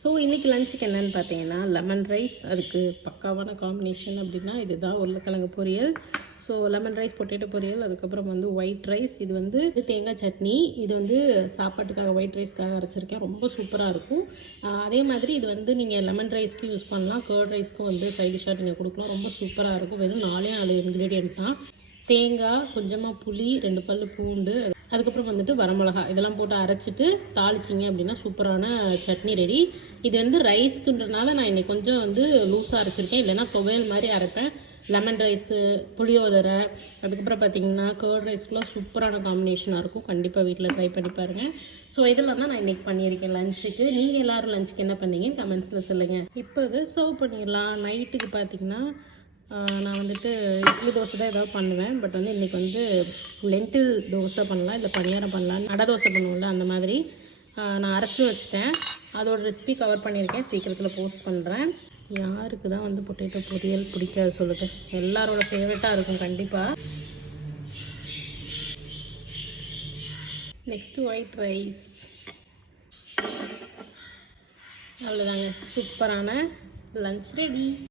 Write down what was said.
So இன்றைக்கி லஞ்சுக்கு என்னென்னு பார்த்தீங்கன்னா லெமன் ரைஸ். அதுக்கு பக்காவான காம்பினேஷன் அப்படின்னா இதுதான், உருளைக்கிழங்கு பொரியல். ஸோ லெமன் ரைஸ், பொட்டேட்டோ பொரியல், அதுக்கப்புறம் வந்து ஒயிட் ரைஸ். இது வந்து தேங்காய் சட்னி. இது வந்து சாப்பாட்டுக்காக ஒயிட் ரைஸ்க்காக அரைச்சிருக்கேன், ரொம்ப சூப்பராக இருக்கும். அதே மாதிரி இது வந்து நீங்கள் லெமன் ரைஸ்க்கு யூஸ் பண்ணலாம், கர்ட் ரைஸ்க்கும் வந்து சைட் டிஷ்ஷாக நீங்கள் கொடுக்கலாம், ரொம்ப சூப்பராக இருக்கும். வெறும் 4 இன்க்ரீடியன்ட் தான். தேங்காய், கொஞ்சமாக புளி, 2 பல் பூண்டு, அதுக்கப்புறம் வந்துட்டு வரமிளகா, இதெல்லாம் போட்டு அரைச்சிட்டு தாளிச்சிங்க அப்படின்னா சூப்பரான சட்னி ரெடி. இது வந்து ரைஸ்க்குன்றனால நான் இன்றைக்கி கொஞ்சம் வந்து லூஸாக அரைச்சிருக்கேன், இல்லைனா துவையல் மாதிரி அரைப்பேன். லெமன் ரைஸு, புளியோதரை, அதுக்கப்புறம் பார்த்திங்கன்னா கர்ட் ரைஸ்க்குலாம் சூப்பரான காம்பினேஷனாக இருக்கும். கண்டிப்பாக வீட்டில் ட்ரை பண்ணி பாருங்கள். ஸோ இதெல்லாம் தான் நான் இன்றைக்கி பண்ணியிருக்கேன் லஞ்சுக்கு. நீங்கள் எல்லோரும் லஞ்சுக்கு என்ன பண்ணீங்க கமெண்ட்ஸில் சொல்லுங்கள். இப்போ இது சர்வ் பண்ணிடலாம். நைட்டுக்கு பார்த்திங்கன்னா நான் வந்துட்டு இட்லி தோசை தான் ஏதாவது பண்ணுவேன். பட் வந்து இன்றைக்கி வந்து லென்டில் தோசை பண்ணலாம், இல்லை பணியாரம் பண்ணலாம், அடை தோசை பண்ணுவோம்ல அந்த மாதிரி நான் அரைச்சி வச்சுட்டேன். அதோட ரெசிபி கவர் பண்ணியிருக்கேன், சீக்கிரத்தில் போஸ்ட் பண்ணுறேன். யாருக்கு தான் வந்து பொட்டேட்டோ பொரியல் பிடிக்காது சொல்லுங்கள், எல்லாரோட ஃபேவரட்டாக இருக்கும் கண்டிப்பாக. Next white rice. அவ்வளோதாங்க, சூப்பரான லஞ்ச் ரெடி.